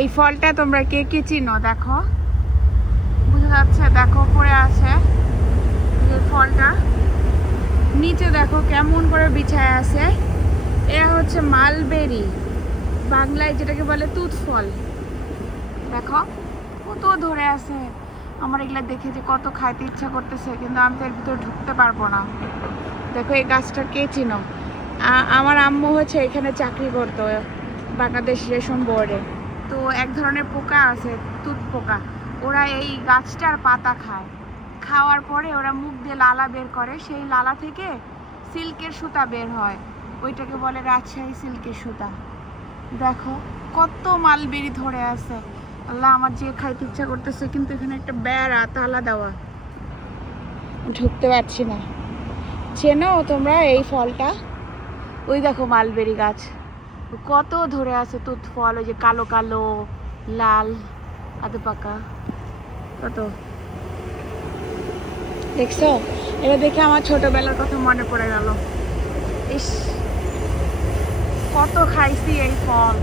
এই ফলটা তোমরা কে কে চিনো দেখো, বুঝা যাচ্ছে? দেখো পড়ে আছে এই ফলটা, নিচে দেখো কেমন করে বিছায় আছে। এটা হচ্ছে মালবেরি, বাংলায় যেটাকে বলে তুত ফল। দেখো কত ধরে আছে। আমার এগুলা দেখে যে কত খাইতে ইচ্ছা করতেছে, কিন্তু আমি তো এর ভিতরে ঢুকতে পারবো না। দেখো এই গাছটা কে চিনো? আমার আম্মু হচ্ছে এখানে চাকরি করতো, বাংলাদেশ রেশন বোর্ডে। তো এক ধরনের পোকা আছে, তুত পোকা, ওরা এই গাছটার পাতা খায়। খাওয়ার পরে ওরা মুখ দিয়ে লালা বের করে, সেই লালা থেকে সিল্কের সুতা বের হয়, ওইটাকে বলে রাজশাহী সিল্কের সুতা। দেখো কত মালবেরি ধরে আছে। আল্লাহ, আমার যে খাইতে ইচ্ছা করতেছে, কিন্তু এখানে একটা বেড়া তালা দেওয়া, ঢুকতে পারছি না। চেনো তোমরা এই ফলটা? ওই দেখো মালবেরি গাছ কত ধরে আছে, তুত ফল, ওই যে কালো কালো লাল আধ পাকা, কত দেখছো? এটা দেখে আমার ছোটবেলার কথা মনে পড়ে গেল। ইস, কত খাইছি এই ফল।